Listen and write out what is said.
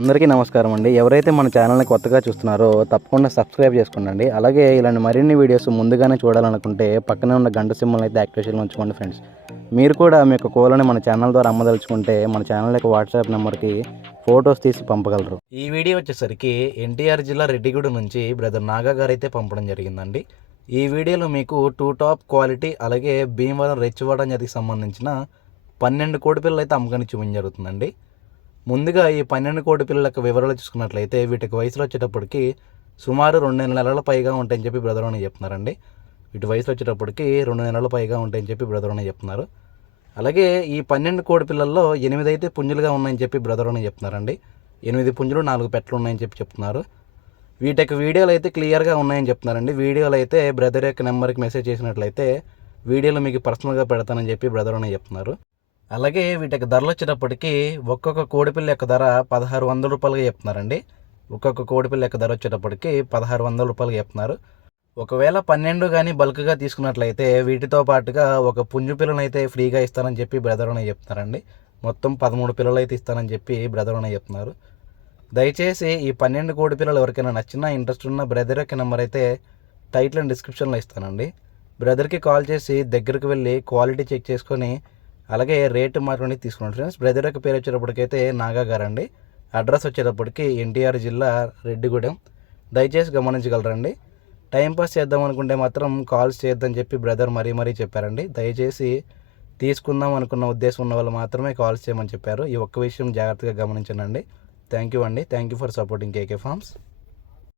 అందరికీ నమస్కారం అండి. ఎవరైతే మన ఛానల్ని కొత్తగా చూస్తున్నారో తప్పకుండా సబ్స్క్రైబ్ చేసుకోండి. అలాగే ఇలాంటి మరిన్ని వీడియోస్ ముందుగానే చూడాలనుకుంటే పక్కనే ఉన్న గంట సింబల్ అయితే యాక్టివేషన్లో ఉంచుకోండి ఫ్రెండ్స్. మీరు కూడా మీ యొక్క కోళ్ళని మన ఛానల్ ద్వారా అమ్మదలుచుకుంటే మన ఛానల్ యొక్క వాట్సాప్ నెంబర్కి ఫొటోస్ తీసి పంపగలరు. ఈ వీడియో వచ్చేసరికి ఎన్టీఆర్ జిల్లా రెడ్డిగూడెం నుంచి బ్రదర్ నాగా గారు అయితే పంపడం జరిగిందండి. ఈ వీడియోలో మీకు 2 టాప్ క్వాలిటీ అలాగే భీమవరం రెచ్చివాడ జాతికి సంబంధించిన 12 కోడి పిల్లలు అయితే అమ్మకానికి చూపించడం జరుగుతుందండి. ముందుగా ఈ 12 కోడి పిల్లల యొక్క వివరాలు చూసుకున్నట్లయితే వీటికి వయసులో వచ్చేటప్పటికి సుమారు 2 నెలల పైగా ఉంటాయని చెప్పి బ్రదర్ అని చెప్తున్నారండి. వీటి వయసులో వచ్చేటప్పటికి 2 నెలల పైగా ఉంటాయని చెప్పి బ్రదర్ అని చెప్తున్నారు. అలాగే ఈ 12 కోడి పిల్లల్లో 8 అయితే పుంజులుగా ఉన్నాయని చెప్పి బ్రదర్ అని చెప్తున్నారండి. 8 పుంజులు 4 పెట్టలు ఉన్నాయని చెప్పి చెప్తున్నారు. వీటి యొక్క వీడియోలు అయితే క్లియర్గా ఉన్నాయని చెప్తున్నారండి. వీడియోలు అయితే బ్రదర్ యొక్క నెంబర్కి మెసేజ్ చేసినట్లయితే వీడియోలు మీకు పర్సనల్గా పెడతానని చెప్పి బ్రదర్ అని చెప్తున్నారు. అలాగే వీటికి ధరలు వచ్చేటప్పటికి ఒక్కొక్క కోడిపిల్ల యొక్క ధర 1600 రూపాయలుగా చెప్తున్నారండి. ఒక్కొక్క కోడిపిల్ల యొక్క ధర వచ్చేటప్పటికి 1600 రూపాయలుగా చెప్తున్నారు. ఒకవేళ 12 కానీ బల్క్గా తీసుకున్నట్లయితే వీటితో పాటుగా ఒక పుంజు పిల్లను అయితే ఫ్రీగా ఇస్తానని చెప్పి బ్రదర్ అని చెప్తున్నారండి. మొత్తం 13 పిల్లలు అయితే ఇస్తానని చెప్పి బ్రదర్ అని చెప్తున్నారు. దయచేసి ఈ 12 కోడి పిల్లలు ఎవరికైనా నచ్చినా ఇంట్రెస్ట్ ఉన్న బ్రదర్ యొక్క నెంబర్ అయితే టైటిల్ అండ్ డిస్క్రిప్షన్లో ఇస్తానండి. బ్రదర్కి కాల్ చేసి దగ్గరికి వెళ్ళి క్వాలిటీ చెక్ చేసుకొని అలాగే రేటు మాత్రమే తీసుకున్నాను ఫ్రెండ్స్. బ్రదర్ యొక్క పేరు వచ్చేటప్పటికైతే నాగా గారండి. అడ్రస్ వచ్చేటప్పటికి ఎన్టీఆర్ జిల్లా రెడ్డిగూడెం. దయచేసి గమనించగలరండి. టైంపాస్ చేద్దాం అనుకుంటే మాత్రం కాల్స్ చేయొద్దని చెప్పి బ్రదర్ మరీ చెప్పారండి. దయచేసి తీసుకుందాం అనుకున్న ఉద్దేశం ఉన్న వాళ్ళు మాత్రమే కాల్స్ చేయమని చెప్పారు. ఈ ఒక్క విషయం జాగ్రత్తగా గమనించండి. థ్యాంక్ యూ అండి. Thank you for supporting KK forms.